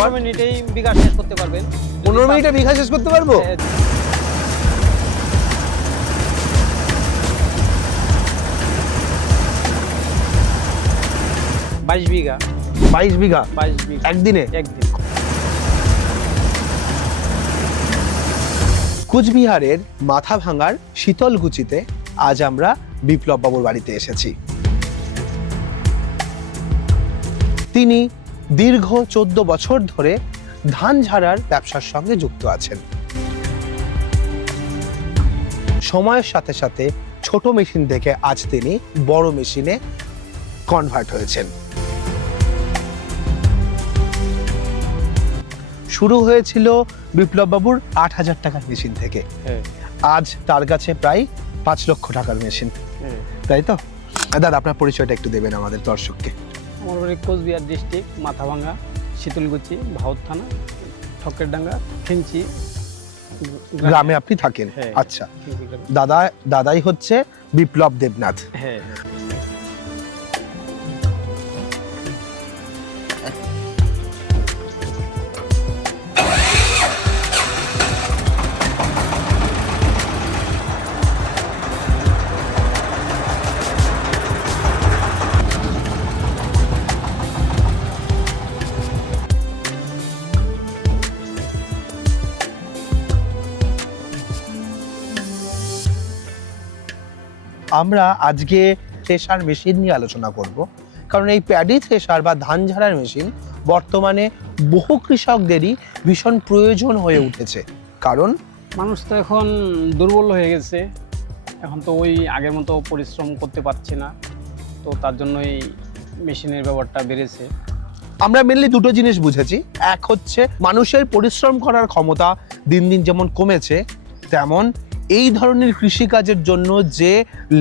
পর 15 মিনিটেই বিঘা শেষ করতে পারবেন। 15 মিনিটে বিঘা শেষ করতে পারবো? 22 বিঘা 22 বিঘা 22 বিঘা একদিনে? একদিন। কুচবিহারের মাথাভাঙার শীতলকুচিতে আজ আমরা বিপ্লব বাবুর বাড়িতে এসেছি। তিনি দীর্ঘ 14 বছর ধরে ধান ঝাড়ার ব্যবসার সঙ্গে যুক্ত আছেন। সময়ের সাথে সাথে ছোট মেশিন থেকে আজ তিনি বড় মেশিনে কনভার্ট হয়েছেন। শুরু হয়েছিল বিপ্লব বাবুর 8,000 টাকার মেশিন থেকে, আজ তার কাছে প্রায় 5 লক্ষ টাকার মেশিন, তাই তো? দাদা, আপনার পরিচয়টা একটু দেবেন আমাদের দর্শককে। আমার বাড়ি কোচবিহার ডিস্ট্রিক্ট, মাথাভাঙা, শীতলকুচি, ভাউত থানা, ঠকেরডাঙ্গা, খেঞ্চি গ্রামে আপনি থাকেন? হ্যাঁ। আচ্ছা, দাদাই হচ্ছে বিপ্লব দেবনাথ। হ্যাঁ। আমরা আজকে থ্রেশার মেশিন নিয়ে আলোচনা করব, কারণ এই প্যাডি থ্রেশার বা ধান ঝাড়ার মেশিন বর্তমানে বহু কৃষকদেরই ভীষণ প্রয়োজন হয়ে উঠেছে। কারণ মানুষ তো এখন দুর্বল হয়ে গেছে, এখন তো ওই আগের মতো পরিশ্রম করতে পারছে না, তো তার জন্যই মেশিনের ব্যবহারটা বেড়েছে। আমরা মেনলি দুটো জিনিস বুঝেছি। এক হচ্ছে মানুষের পরিশ্রম করার ক্ষমতা দিন দিন যেমন কমেছে, তেমন এই ধরনের কৃষিকাজের জন্য যে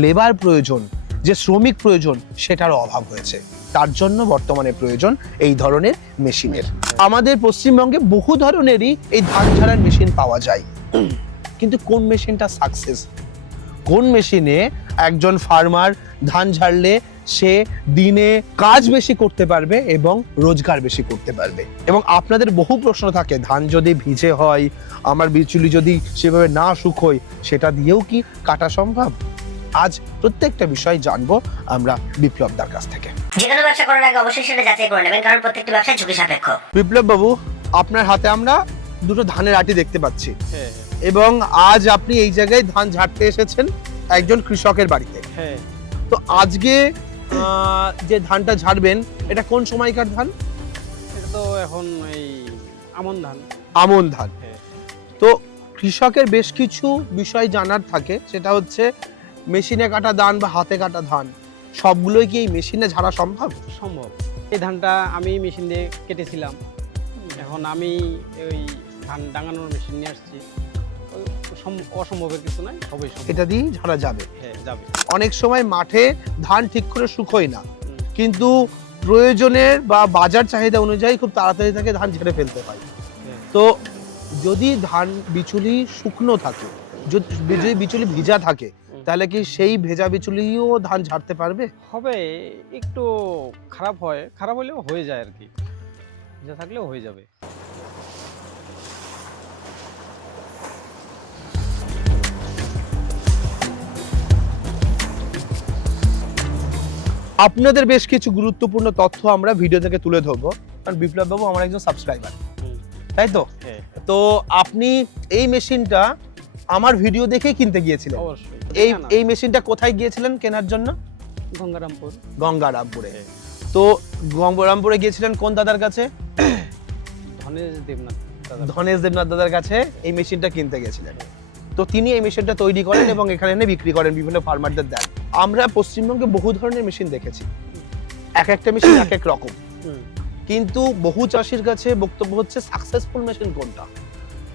লেবার প্রয়োজন, যে শ্রমিক প্রয়োজন, সেটারও অভাব হয়েছে। তার জন্য বর্তমানে প্রয়োজন এই ধরনের মেশিনের। আমাদের পশ্চিমবঙ্গে বহু ধরনেরই এই ধান ঝাড়ার মেশিন পাওয়া যায়, কিন্তু কোন মেশিনটা সাকসেস, কোন মেশিনে একজন ফার্মার ধান ঝাড়লে সে দিনে কাজ বেশি করতে পারবে এবং রোজগার বেশি করতে পারবে। এবং আপনাদের বহু প্রশ্ন থাকে, ধান যদি ভিজে হয়, আমার বিচুলি যদি সেভাবে না শুকোয়, সেটা দিয়েও কি কাটা সম্ভব? আজ প্রত্যেকটা বিষয় জানবো আমরা বিপ্লবদার কাছ থেকে। যে কোনো ব্যবসা করার আগে অবশ্যই সেটা যাচাই করে নেবেন, কারণ প্রত্যেকটি ব্যবসা ঝুঁকি সাপেক্ষ। বিপ্লব বাবু, আপনার হাতে আমরা দুটো ধানের আটি দেখতে পাচ্ছি, হ্যাঁ। এবং আজ আপনি এই জায়গায় ধান ঝাড়তে এসেছেন একজন কৃষকের বাড়িতে। হ্যাঁ। তো আজকে যে ধানটা ঝাড়বেন, এটা কোন সময়কার ধান? এটা তো এখন এই আমন ধান। আমন ধান। হ্যাঁ। তো কৃষকের বেশ কিছু বিষয় জানার থাকে, সেটা হচ্ছে মেশিনে কাটা ধান বা হাতে কাটা ধান, সবগুলোই কি এই মেশিনে ঝাড়া সম্ভব? সম্ভব। এই ধানটা আমি মেশিন দিয়ে কেটেছিলাম, এখন আমি ওই ধান ডাঙানোর মেশিন নিয়ে আসছি। অসম্ভবের কিছু নাই, সবই সম্ভব। এটা দিয়ে ঝাড়া যাবে? হ্যাঁ, যাবে। অনেক সময় মাঠে ধান ঠিক করে শুকোয় না, কিন্তু প্রয়োজনের বা বাজার চাহিদা অনুযায়ী খুব তাড়াতাড়ি তাকে ধান ঝেড়ে ফেলতে হয়। হ্যাঁ। তো যদি ধান বিচুলি শুকনো থাকে, যদি বিচুলি ভিজা থাকে, তাহলে কি সেই ভেজা বিচুলিও ধান ঝাড়তে পারবে? হবে, একটু খারাপ হয়, খারাপ হলেও হয়ে যায় আর কি, যা থাকলেও হয়ে যাবে। আপনাদের বেশ কিছু গুরুত্বপূর্ণ তথ্য আমরা ভিডিও থেকে তুলে ধরবো, কারণ বিপ্লব বাবু আমার একজন সাবস্ক্রাইবার, তাই তো? হ্যাঁ, তো আপনি এই মেশিনটা আমার ভিডিও দেখেই কিনতে গিয়েছিলেন? অবশ্যই। এই মেশিনটা কোথায় গিয়েছিলেন কেনার জন্য? গঙ্গারামপুর। গঙ্গারামপুরে। হ্যাঁ। তো গঙ্গারামপুরে গিয়েছিলেন কোন দাদার কাছে? ধনেশ দেবনাথ দাদা। ধনেশ দেবনাথ দাদার কাছে এই মেশিনটা কিনতে গেছিলেন। তো তিনি এই মেশিনটা তৈরি করেন এবং এখানে এনে বিক্রি করেন, বিভিন্ন ফার্মারদের দেন। আমরা পশ্চিমবঙ্গে বহু ধরনের মেশিন দেখেছি, এক একটা মেশিন এক এক রকম, কিন্তু বহু চাষির কাছে বক্তব্য হচ্ছে সাকসেসফুল মেশিন কোনটা,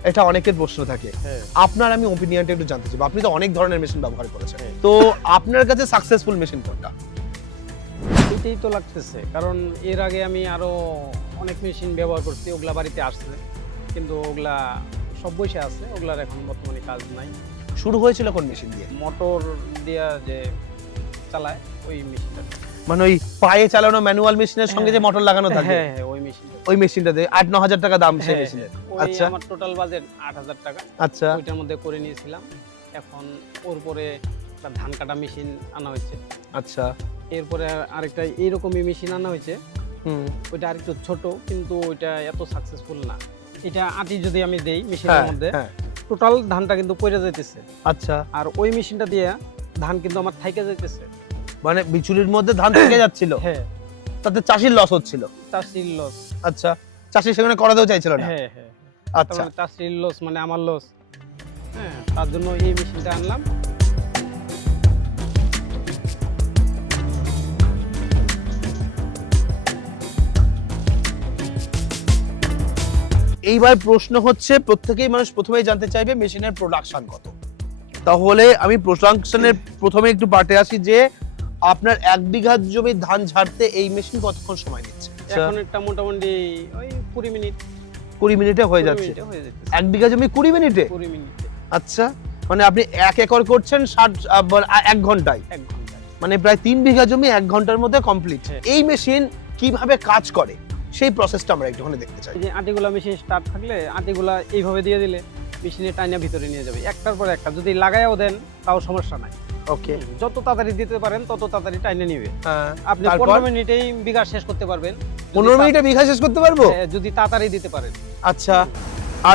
এটা অনেকের প্রশ্ন থাকে। হ্যাঁ। আপনার আমি ওপিনিয়নটা একটু জানতে চাই। আপনি তো অনেক ধরনের মেশিন ব্যবহার করেছেন, হ্যাঁ। তো আপনার কাছে সাকসেসফুল মেশিন কোনটা? এটাই তো লাগতেছে, কারণ এর আগে আমি আরো অনেক মেশিন ব্যবহার করছি, ওগুলা বাড়িতে আসছে, কিন্তু ওগুলা সব বসে আছে, ওগুলার এখন বর্তমানে কাজ নাই। শুরু হয়েছিল কোন মেশিন দিয়ে? মোটর দিয়া যে চালায় ওই মেশিনটা। মানে ওই পায়ে চালানো ম্যানুয়াল মেশিনের সঙ্গে যে মোটর লাগানো থাকে? হ্যাঁ, ওই মেশিন। মেশিনটা। ওই মেশিনটাতে 8-9 হাজার টাকা দাম সেই হ্যাঁ, মেশিনের। ওই আচ্ছা আমার টোটাল বাজেট 8,000 টাকা। আচ্ছা ওইটার মধ্যে করে নিয়েছিলাম। এখন ওর পরে একটা ধান কাটা মেশিন আনা হয়েছে। আচ্ছা এরপরে আরেকটা এইরকমই মেশিন আনা হয়েছে। হুম ওইটা আরেকটু ছোট, কিন্তু ওইটা এত সাকসেসফুল না। এটা আটি যদি আমি দেই মেশিনের মধ্যে, হ্যাঁ টোটাল ধানটা কিন্তু পড়ে যাইতেছে। আচ্ছা আর ওই মেশিনটা দিয়ে ধান কিন্তু আমার থাইকে যাইতেছে। মানে বিচুলির মধ্যে ধান থেকে যাচ্ছিল, হ্যাঁ, তাতে চাষির লস হচ্ছিল। চাষির লস। আচ্ছা চাষি সেখানে করাতেও চাইছিল না। হ্যাঁ হ্যাঁ, আচ্ছা তারপরে চাষির লস মানে আমার লস। হ্যাঁ, তার জন্য এই মেশিনটা আনলাম। এইবার প্রশ্ন হচ্ছে, প্রত্যেকেই মানুষ প্রথমেই জানতে চাইবে মেশিনের প্রোডাকশন কত। তাহলে আমি প্রোডাকশনের প্রথমে একটু পার্টে আসি যে আপনার 1 বিঘা জমি ধান ঝাড়তে এই মেশিন কতক্ষণ সময় নিচ্ছে? এখন একটা মোটামুটি ওই 20 মিনিট 20 মিনিটে হয়ে 20 যাচ্ছে। মিনিটে হয়ে যাচ্ছে। 1 বিঘা জমি 20 মিনিটে? 20 মিনিটে আচ্ছা মানে আপনি 1 একর করছেন 1 ঘন্টায়, 1 ঘন্টায়। মানে প্রায় 3 বিঘা জমি 1 ঘন্টার মধ্যে কমপ্লিট। হ্যাঁ। এই মেশিন কিভাবে কাজ করে সেই প্রসেসটা আমরা একটুখানি দেখতে চাই। এই যে আটিগুলা মেশিন স্টার্ট থাকলে আটিগুলা এইভাবে দিয়ে দিলে মেশিনে টাইনা ভিতরে নিয়ে যাবে, একটার পর একটা। যদি লাগায়ও দেন তাও সমস্যা নাই। ওকে যত তাড়াতাড়ি দিতে পারেন তত তাড়াতাড়ি টাইনে নিবে। আপনি তারপর? 15 মিনিটেই বিঘা শেষ করতে পারবেন। 15 মিনিটে বিঘা শেষ করতে পারবো? যদি তাড়াতাড়ি দিতে পারেন। আচ্ছা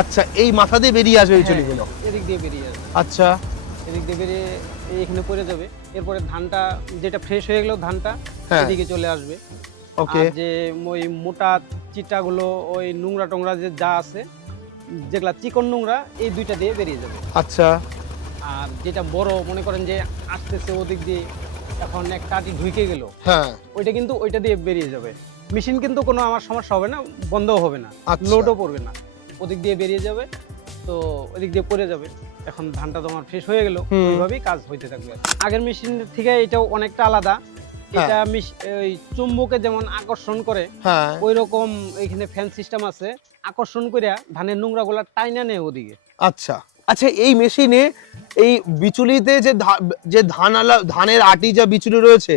আচ্ছা এই মাথা দিয়ে বেরিয়ে আসবে এই চুলিগুলো? হ্যাঁ, এদিক দিয়ে বেরিয়ে আসবে, আচ্ছা এদিক দিয়ে বেরিয়ে এইখানে পড়ে যাবে। এরপরে ধানটা যেটা ফ্রেশ হয়ে গেল ধানটা হ্যাঁ এদিকে চলে আসবে। ওকে আর যে ওই মোটা চিটাগুলো, ওই নোংরা টোংরা যে যা আছে, যেগুলা চিকন নোংরা, এই দুইটা দিয়ে বেরিয়ে যাবে। আচ্ছা আর যেটা বড় মনে করেন যে আসতেছে ওদিক দিয়ে, এখন একটা আটি ঢুকে গেল, হ্যাঁ ওইটা কিন্তু ওইটা দিয়ে বেরিয়ে যাবে। মেশিন কিন্তু কোনো আমার সমস্যা হবে না, বন্ধও হবে না, আচ্ছা। লোডও পড়বে না, ওদিক দিয়ে বেরিয়ে যাবে। তো ওদিক দিয়ে পড়ে যাবে। এখন ধানটা তোমার ফ্রেশ হয়ে গেল, হুম। ওইভাবেই কাজ হইতে থাকবে। আগের মেশিন থেকে এটাও অনেকটা আলাদা। এটা ওই চুম্বকে যেমন আকর্ষণ করে, হ্যাঁ ওই রকম এখানে ফ্যান সিস্টেম আছে, আকর্ষণ করে ধানের নোংরা গুলা টাইনা নেয় ওদিকে। আচ্ছা আচ্ছা এই মেশিনে এই বিচুলিতে যে ধানের আটি যা বিচুলি রয়েছে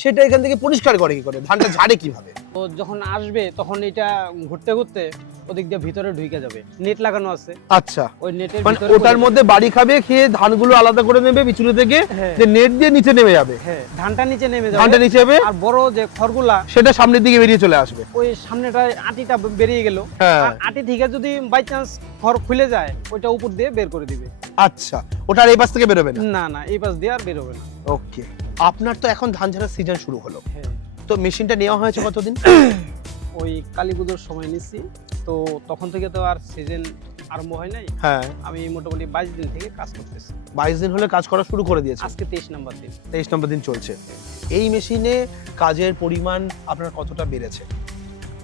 সেটা এখান থেকে পরিষ্কার করে কি করে? ধানটা ঝাড়ে কিভাবে? তো যখন আসবে তখন এটা ঘুরতে ঘুরতে ওদিক দিয়ে ভিতরে ঢুকে যাবে। নেট লাগানো আছে, আচ্ছা ওই নেটের মানে ভিতরে ওটার মধ্যে বাড়ি খাবে, খেয়ে ধানগুলো আলাদা করে নেবে বিচুলি থেকে, হ্যাঁ। যে নেট দিয়ে নিচে নেমে যাবে। হ্যাঁ, ধানটা নিচে নেমে ধানটা যাবে। নিচে যাবে আর বড় যে খড়গুলা সেটা সামনের দিকে বেরিয়ে চলে আসবে। ওই সামনেটায় আটিটা বেরিয়ে গেল, হ্যাঁ। আর আটি থেকে যদি বাই চান্স খড় খুলে যায়, ওইটা উপর দিয়ে বের করে দিবে। আচ্ছা ওটা আর এই পাশ থেকে বেরোবে না? না না, এই পাশ দিয়ে আর বেরোবে না। ওকে আপনার তো এখন ধান ঝাড়ার সিজন শুরু হলো, হ্যাঁ, তো মেশিনটা নেওয়া হয়েছে কতদিন? ওই কালী পুজোর সময় নিচ্ছি, তো তখন থেকে তো আর সিজন আরম্ভ হয় নাই। হ্যাঁ আমি মোটামুটি 22 দিন থেকে কাজ করতেছি। 22 দিন হলে কাজ করা শুরু করে দিয়েছে। আজকে 23 নাম্বার দিন। 23 নম্বর দিন চলছে। এই মেশিনে কাজের পরিমাণ আপনার কতটা বেড়েছে?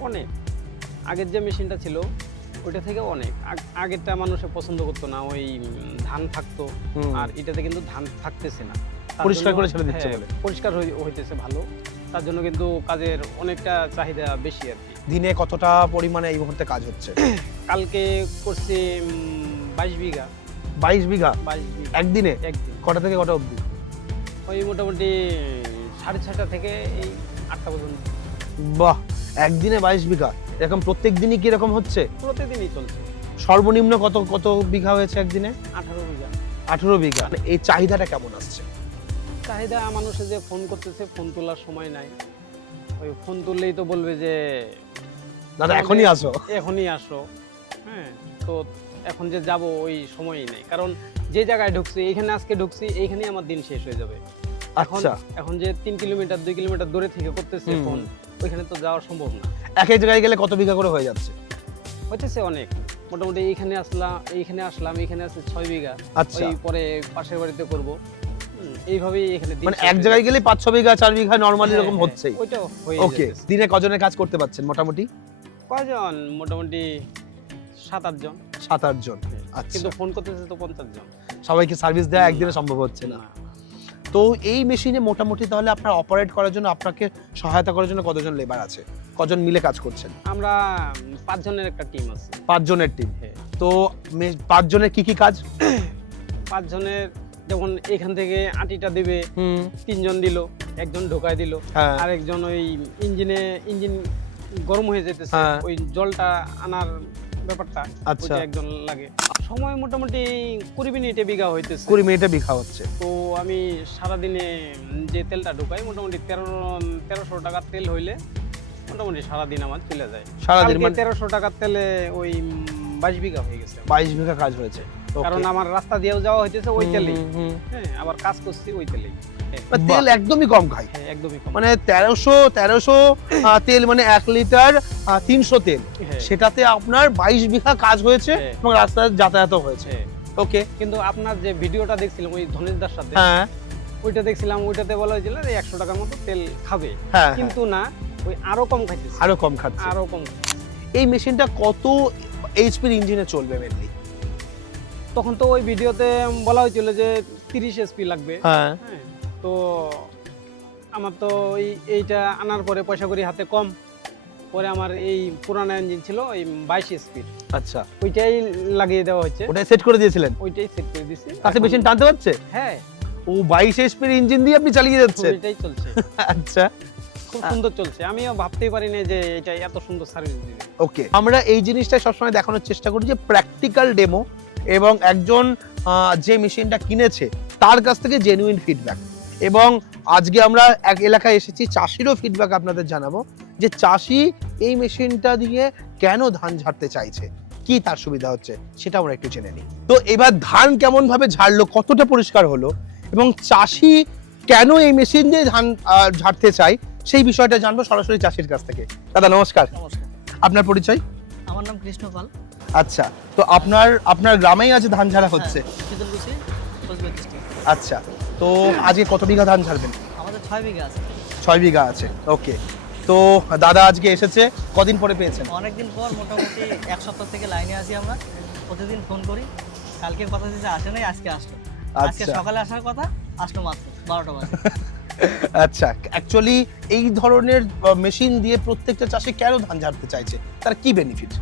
অনেক। আগের যে মেশিনটা ছিল ওইটা থেকে অনেক। আগেরটা মানুষে পছন্দ করতো না, ওই ধান থাকতো, হুম। আর এটাতে কিন্তু ধান থাকতেছে না। তার পরিষ্কার জন্য- করে ছেড়ে দিচ্ছে হ্যাঁ, বলে। পরিষ্কার হইতেছে ভালো, তার জন্য কিন্তু কাজের অনেকটা চাহিদা বেশি আর কি। দিনে কতটা পরিমাণে এই মুহূর্তে কাজ হচ্ছে? কালকে করছি 22 বিঘা। 22 বিঘা 22 বিঘা একদিনে? একদিন। কটা থেকে কটা অবধি? ওই মোটামুটি 6:30 থেকে এই 8টা পর্যন্ত। বাহ, একদিনে 22 বিঘা। এরকম প্রত্যেক দিনই কি এরকম হচ্ছে? প্রতিদিনই চলছে। সর্বনিম্ন কত কত বিঘা হয়েছে একদিনে? 18 বিঘা। 18 বিঘা। মানে এই চাহিদাটা কেমন আসছে? চাহিদা মানুষে যে ফোন করতেছে, ফোন তোলার সময় নাই। ওই ফোন তুললেই তো বলবে যে দাদা এখনই আসো। এখনই আসো। হ্যাঁ, তো এখন যে যাব ওই সময়ই নাই, কারণ যে জায়গায় ঢুকছি, এখানে আজকে ঢুকছি, এইখানেই আমার দিন শেষ হয়ে যাবে। এখন আচ্ছা এখন যে 3 কিলোমিটার 2 কিলোমিটার দূরে থেকে করতেছে হুম। ফোন, ওইখানে তো যাওয়া সম্ভব না। এক এক জায়গায় গেলে কত বিঘা করে হয়ে যাচ্ছে? হইতেছে অনেক। মোটামুটি এইখানে আসলাম, এখানে আছে 6 বিঘা। আচ্ছা ওই পরে পাশের বাড়িতে করব। এইভাবেই এখানে দিন মানে শেষ এক হয়ে জায়গায় যাবে। গেলে 5-6 বিঘা 4 বিঘা নরমালি হ্যাঁ, এরকম হ্যাঁ, হচ্ছেই। ওইটাও হয়ে ওকে যাচ্ছে। দিনে কজনের কাজ করতে পারছেন মোটামুটি? কয়জন? মোটামুটি 7-8 জন। 7-8 জন। আচ্ছা কিন্তু ফোন করতেছে তো 50 জন। সবাইকে সার্ভিস দেওয়া একদিনে সম্ভব হচ্ছে না। না। তো এই মেশিনে মোটামুটি তাহলে আপনার অপারেট করার জন্য, আপনাকে সহায়তা করার জন্য কতজন লেবার আছে? কজন মিলে কাজ করছেন? আমরা 5 জনের একটা টিম আছে। 5 জনের টিম। হ্যাঁ, তো 5 জনের কি কি কাজ? 5 জনের যেমন এখান থেকে আটিটা দিবে, হুম 3 জন দিল, একজন ঢোকায় দিল, হ্যাঁ আর একজন ওই ইঞ্জিন গরম হয়ে যেতেছে, হ্যাঁ। ওই জলটা আনার ব্যাপারটা আচ্ছা। ওইটা একজন লাগে। সময় মোটামুটি 20 মিনিটে বিঘা হইতেছে। 20 মিনিটে বিঘা হচ্ছে। তো আমি সারাদিনে যে তেলটা ঢুকাই মোটামুটি 1300 টাকার তেল হইলে মোটামুটি সারাদিন আমার চলে যায়। সারাদিন কালকে মানে 1300 টাকার তেলে ওই 22 বিঘা হয়ে গেছে। 22 বিঘা কাজ হয়েছে। কারণ আমার রাস্তা দিয়েও যাওয়া হইতেছে ওই তেলেই। হুম, হুম। হ্যাঁ, আবার কাজ করছি ওই তেলেই। বা তেল একদমই কম খায়। হ্যাঁ, একদমই কম। মানে 1300 তেল মানে 1 লিটার 300 তেল, হ্যাঁ, সেটাতে আপনার 22 বিঘা কাজ হয়েছে হ্যাঁ। এবং রাস্তায় যাতায়াতও হয়েছে। হ্যাঁ। ওকে। কিন্তু আপনার যে ভিডিওটা দেখছিলাম ওই ধনেশদার সাথে, হ্যাঁ ওইটা দেখছিলাম, ওইটাতে বলা হয়েছিল যে 100 টাকার মতো তেল খাবে, হ্যাঁ, কিন্তু না, ওই আরো কম খাইতেছে, আরো কম খাচ্ছে। আরো কম। এই মেশিনটা কত এইচপির ইঞ্জিনে চলবে মেনলি? তখন তো ওই ভিডিওতে বলা হয়েছিল যে 30 এসপি লাগবে। হ্যাঁ, হ্যাঁ, তো আমার তো এইটা আনার পরে পয়সা করি হাতে কম, পরে আমার এই পুরানো ইঞ্জিন ছিল এই 22 এসপির, আচ্ছা, ওইটাই লাগিয়ে দেওয়া হচ্ছে, ওটাই সেট করে দিয়েছিলেন? ওইটাই সেট করে দিছি। তাতে এখন- মেশিন টানতে পারছে? হ্যাঁ, ও 22 এইচপির ইঞ্জিন দিয়ে আপনি চালিয়ে যাচ্ছেন? ওইটাই চলছে, আচ্ছা, খুব সুন্দর চলছে। আমিও ভাবতেই পারিনি যে এটা এত সুন্দর সার্ভিস দিবে। ওকে। আমরা এই জিনিসটা সবসময় দেখানোর চেষ্টা করি যে প্র্যাকটিক্যাল ডেমো এবং একজন যে মেশিনটা কিনেছে তার কাছ থেকে জেনুইন ফিডব্যাক। এবং আজকে আমরা এক এলাকায় এসেছি, চাষিরও ফিডব্যাক আপনাদের জানাবো যে চাষি এই মেশিনটা দিয়ে কেন ধান ঝাড়তে চাইছে, কি তার সুবিধা হচ্ছে সেটা আমরা একটু জেনে নিই। তো এবার ধান কেমন ভাবে ঝাড়লো, কতটা পরিষ্কার হলো এবং চাষি কেন এই মেশিন দিয়ে ধান ঝাড়তে চায় সেই বিষয়টা জানবো সরাসরি চাষির কাছ থেকে। দাদা নমস্কার, নমস্কার, আপনার পরিচয়? আমার নাম কৃষ্ণ পাল। আচ্ছা, তো আপনার গ্রামেই আজ ধান ঝাড়া হচ্ছে? শীতলকুচি, কোচবিহার ডিস্ট্রিক্ট। আচ্ছা, তো আজকে কত বিঘা ধান ঝাড়বেন? আমাদের 6 বিঘা আছে। 6 বিঘা আছে। ওকে, তো দাদা আজকে এসেছে, কদিন পরে পেয়েছেন? অনেকদিন পর, মোটামুটি 1 সপ্তাহ থেকে লাইনে আছি আমরা, প্রতিদিন ফোন করি। কালকে কথা দিয়েছে আসে নাই, আজকে আসলো। আজকে আচ্ছা। সকালে আসার কথা, আসলো মাত্র 12টা বাজে। আচ্ছা, অ্যাকচুয়ালি এই ধরনের মেশিন দিয়ে প্রত্যেকটা চাষি কেন ধান ঝাড়তে চাইছে, তার কি বেনিফিট,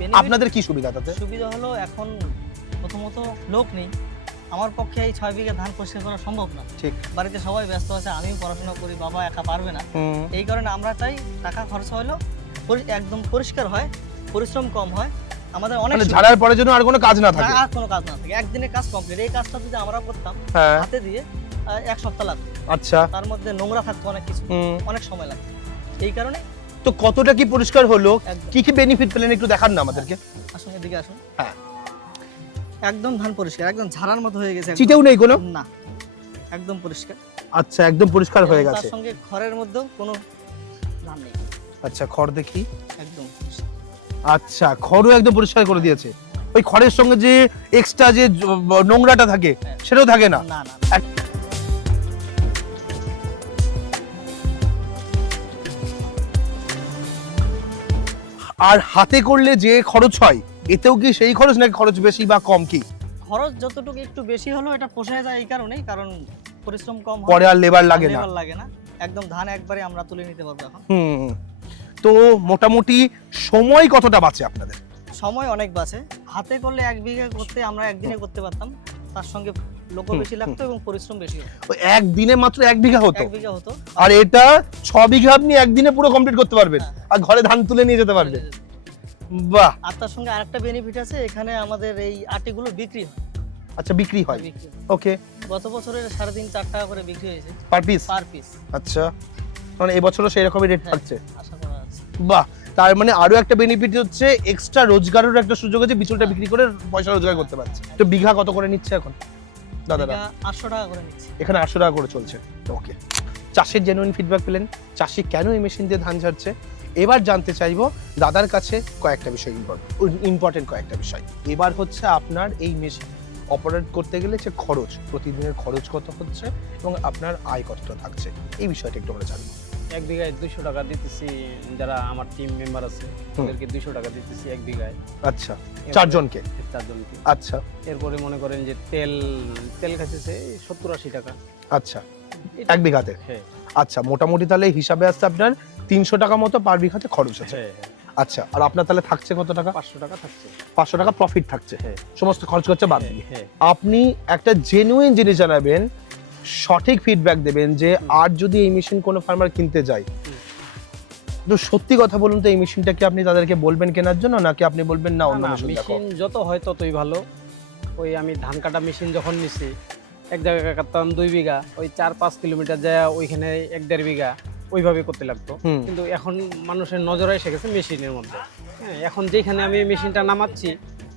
Benefit আপনাদের কি সুবিধা তাতে? সুবিধা হলো এখন প্রথমত লোক নেই, আমার পক্ষে এই 6 বিঘা ধান পরিষ্কার করা সম্ভব না। ঠিক। বাড়িতে সবাই ব্যস্ত আছে, আমিও পড়াশোনা করি, বাবা একা পারবে না। হুম, এই কারণে আমরা চাই টাকা খরচ হলো একদম পরিষ্কার হয়, পরিশ্রম কম হয়, আমাদের অনেক মানে সুবিধা। ঝাড়ার পরে যেন আর কোনো কাজ না থাকে। আর কোনো কাজ না থাকে, একদিনে কাজ কমপ্লিট। এই কাজটা যদি আমরা করতাম হ্যাঁ, হাতে দিয়ে 1 সপ্তাহ লাগতো, আচ্ছা, তার মধ্যে নোংরা থাকতো অনেক কিছু, হুম। অনেক সময় লাগতো। এই কারণে তো কতটা কি পরিষ্কার হলো, একদম। কি কি বেনিফিট পেলেন একটু দেখান না আমাদেরকে। আসুন এদিকে আসুন। হ্যাঁ। একদম ধান পরিষ্কার, একদম ঝাড়ার মতো হয়ে গেছে একদম। চিটেও নেই কোনো? না, একদম পরিষ্কার। আচ্ছা, একদম পরিষ্কার হয়ে এবং গেছে। তার সঙ্গে খড়ের মধ্যেও কোনো ধান নেই, আচ্ছা, খড় দেখি। একদম। আচ্ছা, খড়ও একদম পরিষ্কার করে দিয়েছে। ওই খড়ের সঙ্গে যে এক্সট্রা যে নোংরাটা থাকে হ্যাঁ। সেটাও থাকে না। না না না। আর হাতে করলে যে খরচ হয় এতেও কি সেই খরচ নাকি খরচ বেশি বা কম কি? খরচ যতটুকু একটু বেশি হলো, এটা পোষায় যায় এই কারণেই, কারণ পরিশ্রম কম হয়, পরে আর লেবার লাগে না। লেবার লাগে না, একদম ধান একবারে আমরা তুলে নিতে পারবো এখন। হুম, তো মোটামুটি সময় কতটা বাঁচে আপনাদের? সময় অনেক বাঁচে। হাতে করলে 1 বিঘা করতে আমরা একদিনে করতে পারতাম, তার সঙ্গে লোকও হুম, বেশি লাগতো এবং পরিশ্রম বেশি হতো। ওই একদিনে মাত্র 1 বিঘা হতো, 1 বিঘা হতো। আর এটা 6 বিঘা আপনি একদিনে পুরো কমপ্লিট করতে পারবেন হ্যাঁ। আর ঘরে ধান তুলে নিয়ে যেতে পারবেন। বাহ, আর তার সঙ্গে আরেকটা বেনিফিট আছে, এখানে আমাদের এই আটিগুলো বিক্রি হয়। আচ্ছা, বিক্রি হয়। বিক্রি হয়। ওকে, গত বছরে 3.5-4 টাকা করে বিক্রি হয়েছে পার পিস? Per piece. আচ্ছা, মানে এবছরও সেই রকমই রেট হ্যাঁ। থাকছে। আশা করা আছে। বাহ, তার মানে আরো একটা বেনিফিট হচ্ছে এক্সট্রা রোজগারের একটা সুযোগ আছে, বিচুলটা হ্যাঁ। বিক্রি করে পয়সা রোজগার করতে পারছে। তো বিঘা কত করে নিচ্ছে এখন দাদারা? বিঘা 800 টাকা করে নিচ্ছে। এখানে 800 টাকা করে চলছে। ওকে, চাষের জেনুইন ফিডব্যাক পেলেন, চাষি কেন এই মেশিন দিয়ে ধান ঝাড়ছে। এবার জানতে চাইবো দাদার কাছে কয়েকটা বিষয়, ইম্পর্টেন্ট কয়েকটা বিষয়। এবার হচ্ছে আপনার এই মেশিন অপারেট করতে গেলে যে খরচ, প্রতিদিনের খরচ কত হচ্ছে এবং আপনার আয় কতটা থাকছে, এই বিষয়টা একটু আমরা জানবো। 1 বিঘায় 200 টাকা দিতেছি, যারা আমার টিম মেম্বার আছে ওদেরকে 200 টাকা দিতেছি 1 বিঘায়। আচ্ছা, 4 জনকে? 4 জনকে। আচ্ছা এরপরে মনে করেন যে তেল খাইতেছে 70-80 টাকা। আচ্ছা, 1 বিঘাতে? হ্যাঁ আচ্ছা, মোটামুটি তাহলে হিসাবে আসছে আপনার 300 টাকা মতো পার বিঘাতে খরচ আছে। হ্যাঁ হ্যাঁ, আচ্ছা, আর আপনার তাহলে থাকছে কত টাকা? 500 টাকা থাকছে। 500 টাকা প্রফিট থাকছে হ্যাঁ সমস্ত খরচ করছে বাদ দিয়ে। হ্যাঁ, আপনি একটা জেনুইন জিনিস জানাবেন, সঠিক ফিডব্যাক দেবেন যে আর যদি এই মেশিন কোনো ফার্মার কিনতে যায় তো সত্যি কথা বলুন তো, এই মেশিনটা কি আপনি তাদেরকে বলবেন কেনার জন্য, নাকি আপনি বলবেন না অন্য না, মেশিন দেখো? মেশিন যত হয় ততই ভালো। ওই আমি ধান কাটা মেশিন যখন নিছি, এক জায়গায় কাটতাম 2 বিঘা, ওই 4-5 কিলোমিটার যায় ওইখানে 1-1.5 বিঘা ওইভাবে করতে লাগতো। হুম। কিন্তু এখন মানুষের নজরে এসে গেছে মেশিনের মধ্যে। হ্যাঁ, এখন যেখানে আমি এই মেশিনটা নামাচ্ছি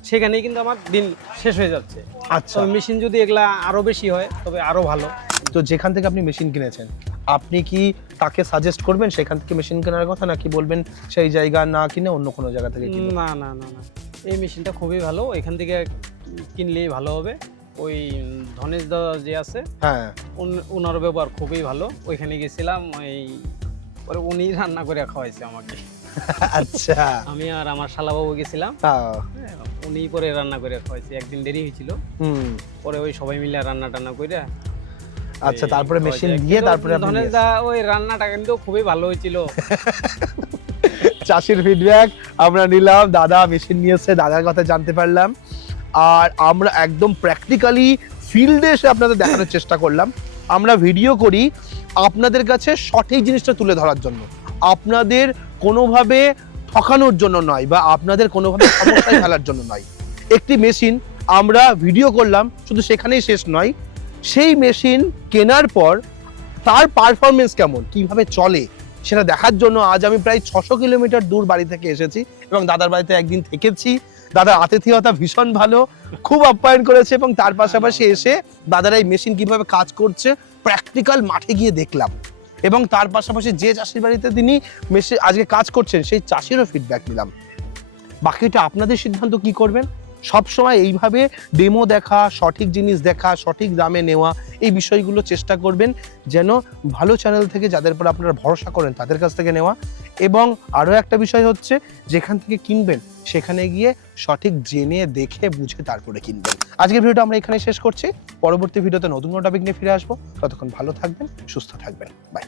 সেখানেই কিন্তু আমার দিন শেষ হয়ে যাচ্ছে। আচ্ছা, তবে মেশিন যদি এগুলা আরো বেশি হয় তবে আরো ভালো। তো যেখান থেকে আপনি মেশিন কিনেছেন, আপনি কি তাকে সাজেস্ট করবেন সেখান থেকে মেশিন কেনার কথা, নাকি বলবেন সেই জায়গা না কিনে অন্য কোনো জায়গা থেকে কিনবেন? না না না না, এই মেশিনটা খুবই ভালো, এখান থেকে কিনলেই ভালো হবে। ওই ধনেশ দা যে আছে হ্যাঁ। ওনার ব্যবহার খুবই ভালো। ওইখানে গেছিলাম, ওই পরে উনি রান্না করে খাওয়াইছে আমাকে। আচ্ছা। আমি আর আমার শালাবাবু গেছিলাম, হ্যাঁ। হ্যাঁ, উনি পরে রান্না করে খাওয়াইছে। একদিন দেরি হয়েছিল, হুম। পরে ওই সবাই মিলে রান্না টান্না করে আচ্ছা, তারপরে মেশিন দিয়ে তারপরে আপনি ধনেশ দা ওই রান্নাটা কিন্তু খুবই ভালো হয়েছিল। চাষির ফিডব্যাক আমরা নিলাম, দাদা মেশিন নিয়েছে, দাদার কথা জানতে পারলাম, আর আমরা একদম প্র্যাকটিক্যালি ফিল্ডে এসে আপনাদের দেখানোর চেষ্টা করলাম। আমরা ভিডিও করি আপনাদের কাছে সঠিক জিনিসটা তুলে ধরার জন্য, আপনাদের কোনোভাবে ঠকানোর জন্য নয়, বা আপনাদের কোনোভাবে সমস্যায় ফেলার জন্য নয়। একটি মেশিন আমরা ভিডিও করলাম, শুধু সেখানেই শেষ নয়, সেই মেশিন কেনার পর তার পারফরমেন্স কেমন, কিভাবে চলে, সেটা দেখার জন্য আজ আমি প্রায় 600 কিলোমিটার দূর বাড়ি থেকে এসেছি এবং দাদার বাড়িতে একদিন থেকেছি। দাদার আতিথেয়তা ভীষণ ভালো, খুব আপ্যায়ন করেছে, এবং তার পাশাপাশি এসে দাদার এই মেশিন কিভাবে কাজ করছে প্র্যাকটিক্যাল মাঠে গিয়ে দেখলাম, এবং তার পাশাপাশি যে চাষির বাড়িতে তিনি মেশিন আজকে কাজ করছেন সেই চাষিরও ফিডব্যাক নিলাম। বাকিটা আপনাদের সিদ্ধান্ত, কি করবেন। সবসময় এইভাবে ডেমো দেখা, সঠিক জিনিস দেখা, সঠিক দামে নেওয়া, এই বিষয়গুলো চেষ্টা করবেন যেন ভালো চ্যানেল থেকে, যাদের উপর আপনারা ভরসা করেন তাদের কাছ থেকে নেওয়া। এবং আরও একটা বিষয় হচ্ছে, যেখান থেকে কিনবেন সেখানে গিয়ে সঠিক জেনে দেখে বুঝে তারপরে কিনবেন। আজকের ভিডিওটা আমরা এখানে শেষ করছি, পরবর্তী ভিডিওতে নতুন কোনো টপিক নিয়ে ফিরে আসবো। ততক্ষণ ভালো থাকবেন, সুস্থ থাকবেন, বাই।